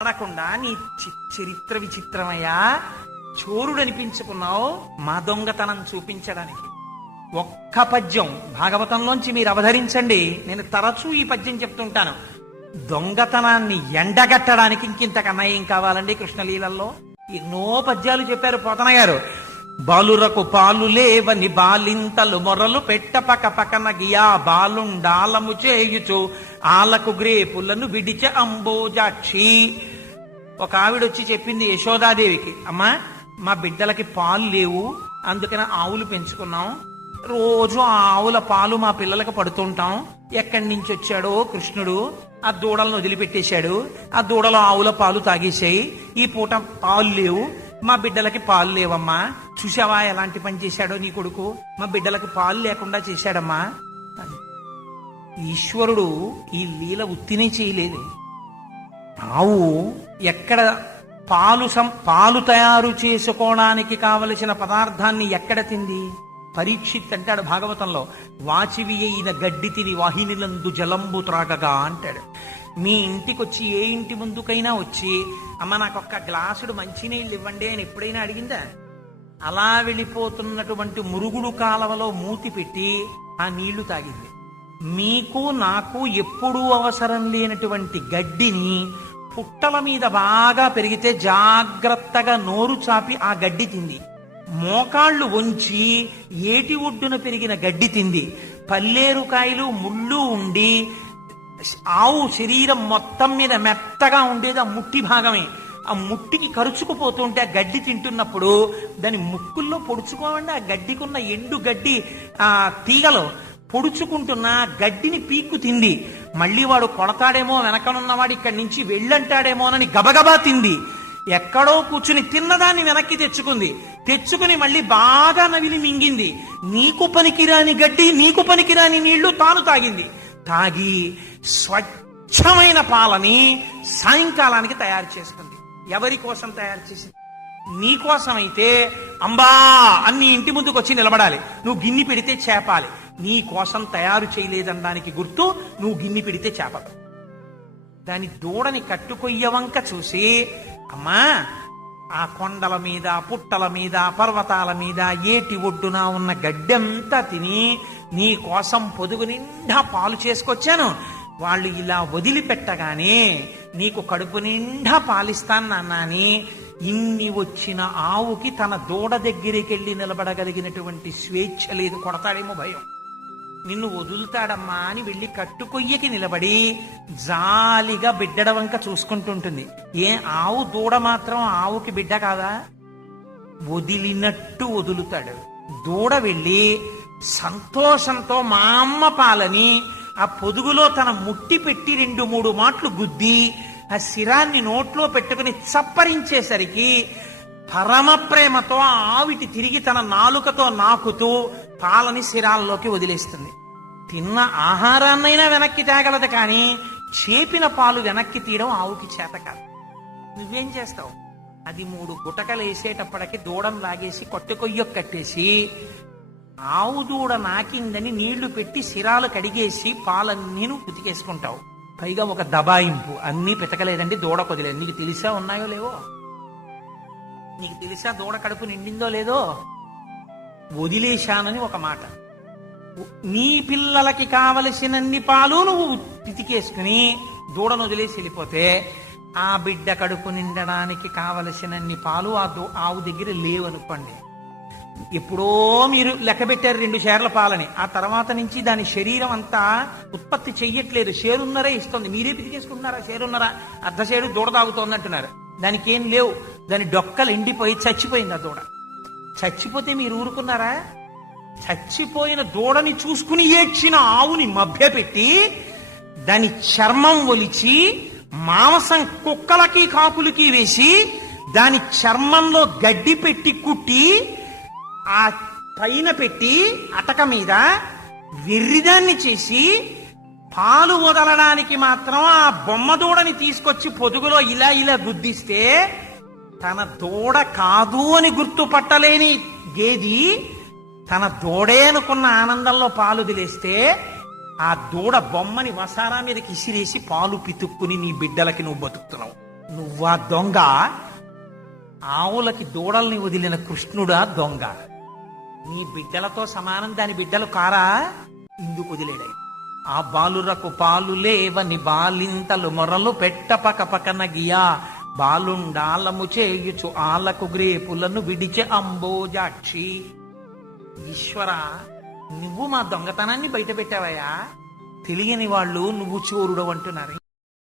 అనకుండా నీ చి- చరిత్ర విచిత్రమయ్యా. చోరుడు అనిపించుకున్నావు మా దొంగతనం చూపించడానికి. ఒక్క పద్యం భాగవతంలోంచి మీరు అవధరించండి. నేను తరచూ ఈ పద్యం చెప్తుంటాను. దొంగతనాన్ని ఎండగట్టడానికి ఇంకింతకన్నా ఏం కావాలండి కృష్ణలీలల్లో? ఎన్నో పద్యాలు చెప్పారు పోతన గారు. బాలురకు పాలు లేవని బాలింతలు మొరలు పెట్ట పక పకన గియా బాలుండాలము చేయుచు. ఆలకు గ్రేపులను విడిచ అంబోజాక్షి. ఒక ఆవిడ వచ్చి చెప్పింది యశోదాదేవికి అమ్మా మా బిడ్డలకి పాలు లేవు అందుకని ఆవులు పెంచుకున్నాం. రోజు ఆ ఆవుల పాలు మా పిల్లలకు పడుతుంటాం. ఎక్కడి నుంచి వచ్చాడో కృష్ణుడు ఆ దూడలను వదిలిపెట్టేశాడు. ఆ దూడలు ఆవుల పాలు తాగేశాయి. ఈ పూట పాలు లేవు. మా బిడ్డలకి పాలు లేవమ్మా. చూసావా ఎలాంటి పని చేశాడో నీ కొడుకు? మా బిడ్డలకి పాలు లేకుండా చేశాడమ్మా. ఈశ్వరుడు ఈ లీల ఉత్తినే చేయలేదు. ఆవు ఎక్కడ పాలు సం పాలు తయారు చేసుకోవడానికి కావలసిన పదార్థాన్ని ఎక్కడ తింది? పరీక్షిత్ అంటాడు భాగవతంలో. వాచివి అయిన గడ్డి తిని వాహినిలందు జలంబు త్రాగగా అంటాడు. మీ ఇంటికి వచ్చి ఏ ఇంటి ముందుకైనా వచ్చి అమ్మ నాకు ఒక్క గ్లాసుడు మంచినీళ్ళు ఇవ్వండి అని ఎప్పుడైనా అడిగిందా? అలా వెళ్ళిపోతున్నటువంటి మురుగుడు కాలవలో మూతి పెట్టి ఆ నీళ్ళు తాగింది. మీకు నాకు ఎప్పుడూ అవసరం లేనటువంటి గడ్డిని పుట్టల మీద బాగా పెరిగితే జాగ్రత్తగా నోరు చాపి ఆ గడ్డి తింది. మోకాళ్ళు వంచి ఏటి ఒడ్డున పెరిగిన గడ్డి తింది. పల్లేరుకాయలు ముళ్ళు ఉండి ఆవు శరీరం మొత్తం మీద మెత్తగా ఉండేది ఆ ముట్టి భాగమే. ఆ ముట్టికి కరుచుకుపోతుంటే ఆ గడ్డి తింటున్నప్పుడు దాని ముక్కుల్లో పొడుచుకోవండి ఆ గడ్డికున్న ఎండు గడ్డి ఆ తీగలో పొడుచుకుంటున్న గడ్డిని పీక్కు తింది. మళ్ళీ వాడు కొడతాడేమో వెనకనున్నవాడు ఇక్కడి నుంచి వెళ్ళంటాడేమోనని గబగబా తింది. ఎక్కడో కూర్చుని తిన్నదాన్ని వెనక్కి తెచ్చుకుంది. తెచ్చుకుని మళ్ళీ బాగా నవిలి మింగింది. నీకు పనికిరాని గడ్డి నీకు పనికిరాని నీళ్ళు తాను తాగింది. తాగి స్వచ్ఛమైన పాలని సాయంకాలానికి తయారు చేసుకుంది ఎవరి కోసం తయారు చేసింది? నీ కోసమైతే అంబా అన్ని ఇంటి ముందుకు వచ్చి నిలబడాలి. నువ్వు గిన్నె పెడితే చేపాలి. నీ కోసం తయారు చేయలేదనడానికి గుర్తు నువ్వు గిన్నె పెడితే చేపలు. దాని దూడని కట్టుకొయ్యవంక చూసి అమ్మా ఆ కొండల మీద పుట్టల మీద పర్వతాల మీద ఏటి ఒడ్డున ఉన్న గడ్డంతా తిని నీ కోసం పొదుగు నిండా పాలు చేసుకొచ్చాను. వాళ్ళు ఇలా వదిలిపెట్టగానే నీకు కడుపు నిండా పాలిస్తాను నాన్న అని ఇన్ని వచ్చిన ఆవుకి తన దూడ దగ్గరికి వెళ్ళి నిలబడగలిగినటువంటి స్వేచ్ఛ లేదు. కొడతాడేమో భయం. నిన్ను వదులుతాడమ్మా అని వెళ్ళి కట్టుకొయ్యకి నిలబడి జాలిగా బిడ్డడ వంక చూసుకుంటుంటుంది. ఏ ఆవు దూడ మాత్రం ఆవుకి బిడ్డ కాదా? వదిలినట్టు వదులుతాడు. దూడ వెళ్ళి సంతోషంతో మా అమ్మ పాలని ఆ పొదుగులో తన ముట్టి పెట్టి రెండు మూడు మాటలు గుద్ది ఆ శిరాన్ని నోట్లో పెట్టుకుని చప్పరించేసరికి పరమ ప్రేమతో ఆవిటి తిరిగి తన నాలుకతో నాకుతూ పాలని శిరాల్లోకి వదిలేస్తుంది. తిన్న ఆహారాన్నైనా వెనక్కి తేగలదు కానీ చేపిన పాలు వెనక్కి తీయడం ఆవుకి చేత కాదు. నువ్వేం చేస్తావు? అది మూడు గుటకలు వేసేటప్పటికి దూడం లాగేసి కొట్టెకొయ్య కట్టేసి ఆవు దూడ నాకిందని నీళ్ళు పెట్టి సిరాలు కడిగేసి పాలన్నీ నువ్వు ఉతికేసుకుంటావు. పైగా ఒక దబాయింపు. అన్నీ పితకలేదండి దూడ కొదిలేదు. నీకు తెలిసా ఉన్నాయో లేవో? నీకు తెలిసా దూడ కడుపు నిండిందో లేదో? వదిలేశానని ఒక మాట. నీ పిల్లలకి కావలసినన్ని పాలు నువ్వు పితికేసుకుని దూడను వదిలేసి వెళ్ళిపోతే ఆ బిడ్డ కడుపు నిండడానికి కావలసినన్ని పాలు ఆ దో ఆవు దగ్గర లేవనుకోండి. ఎప్పుడో మీరు లెక్క పెట్టారు రెండు షేర్ల పాలని. ఆ తర్వాత నుంచి దాని శరీరం అంతా ఉత్పత్తి చెయ్యట్లేదు. షేరున్నరే ఇస్తుంది. మీరే పితికేసుకుంటున్నారా? షేరున్నరా? అర్ధ షేరు దూడ తాగుతోంది అంటున్నారు దానికి ఏం లేవు. దాని డొక్కలు ఎండిపోయి చచ్చిపోయింది ఆ దూడ. చచ్చిపోతే మీరు ఊరుకున్నారా? చచ్చిపోయిన దూడని చూసుకుని ఏడ్చిన ఆవుని మభ్యపెట్టి దాని చర్మం ఒలిచి మాంసం కుక్కలకి కాకులకి వేసి దాని చర్మంలో గడ్డి పెట్టి కుట్టి ఆ పైన పెట్టి అటక మీద వెర్రిదాన్ని చేసి పాలు వదలడానికి మాత్రం ఆ బొమ్మ దూడని తీసుకొచ్చి పొదుగులో ఇలా ఇలా గుద్దిస్తే తన దూడ కాదు అని గుర్తుపట్టలేని గేది తన దూడే అనుకున్న ఆనందంలో పాలు వదిలేస్తే ఆ దూడ బొమ్మని వసారా మీదకి ఇసిరేసి పాలు పితుక్కుని నీ బిడ్డలకి నువ్వు బతుకుతున్నావు. నువ్వా దొంగ. ఆవులకి దూడల్ని వదిలిన కృష్ణుడా దొంగ. నీ బిడ్డలతో సమానం దాని బిడ్డలు కారా? ఇందుకు వదిలేడాయి ఆ బాలురకు పాలు లేవని బాలింతలు మొరలు పెట్ట పక పక్కన గియా. బాలుండాలము చేయుచు ఆలకు గ్రేపులను విడిచి అంబోజాక్షి. ఈశ్వర నువ్వు మా దొంగతనాన్ని బయట పెట్టావయ్యా తెలియని వాళ్ళు నువ్వు చోరుడు అంటున్నారు